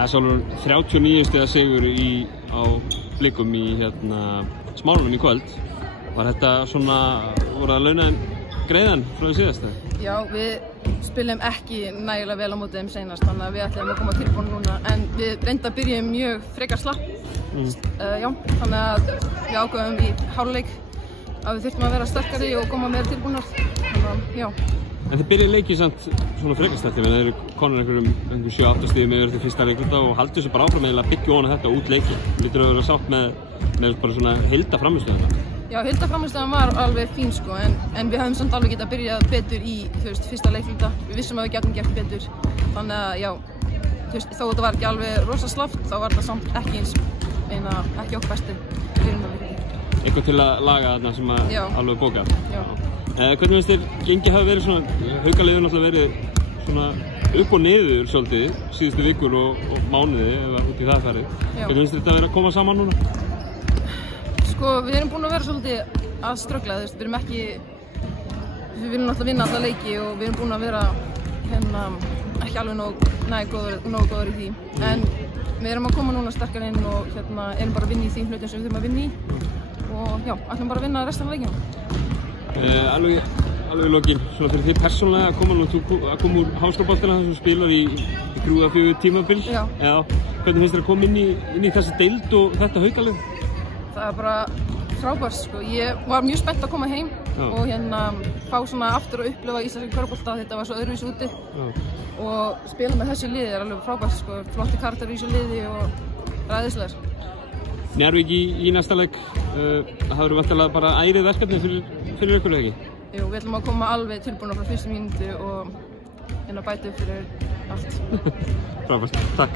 Það er sjálfur 39 stiga sigur á Blikum í Smárunum í kvöld. Var þetta svona, voru það launaðin greiðan frá því síðasta? Já, við spilum ekki nægilega vel á móti þeim seinast, þannig að við ætlum að koma tilbúin núna, en við reynda byrjum mjög frekar slapp. Já, þannig að við ákveðum í hálfleik að við þurftum að vera sterkari og koma meira tilbúnar. Þannig að, já. En þið byrjið leikið samt svona frekar sterkir, en það eru konur einhverjum 7-8 stigum yfir þetta fyrsta leikluta og haldur þessu bara áfram eiginlega að byggja ofan á þetta út leikið. Lítur að vera sátt með bara svona heildarframmistöðuna. Já, heildarframmistöðan var alveg fín sko, en við höfum samt alveg getað byrjað betur í fyrsta leikluta. Við vissum að við gætum gert betur, þannig að já, þó þetta var ekki alveg rosa slappt, þá var þetta samt ekki ekki okkur bestu byrjunarleikluta. Eitthvað til að laga þarna sem að alveg bókað? Já. Hvernig finnst þér gengið hafi verið svona, Haukaliðið náttúrulega verið svona upp og niður svolítið síðustu vikur og mánuði eða út í það farið. Hvernig finnst þér þetta að vera að koma saman núna? Sko, við erum búin að vera svolítið að ströggla, við erum ekki, við viljum náttúrulega vinna alla leiki og við erum búin að vera ekki alveg nógu góður í því. En við erum að koma núna sterkar inn og erum bara að vinna í því hlutum sem við þurfum að vinna í og já, ætlum bara að vinna restina af leikina. Alveg í lokin, svona fyrir þig persónulega að koma úr Háskólaboltana þar sem þú spilar í 3-4 tímabil. Já. Hvernig finnst þér að koma inn í þessi deild og þetta Haukalið? Það er bara frábært sko. Ég var mjög spennt að koma heim og fá svona aftur að upplifa íslenski körfubolta. Þetta var svo öðruvísi úti og spila með þessu liði er alveg frábært sko. Flotti karakter í þessu liði og ræðislegar. Njarðvík í næsta leik, það verður vantarlega bara ærið verkefni fyrir ykkur leiki? Jú, við ætlum að koma alveg tilbúin frá fyrstu mínútu og bæta upp fyrir allt. Frábært, takk.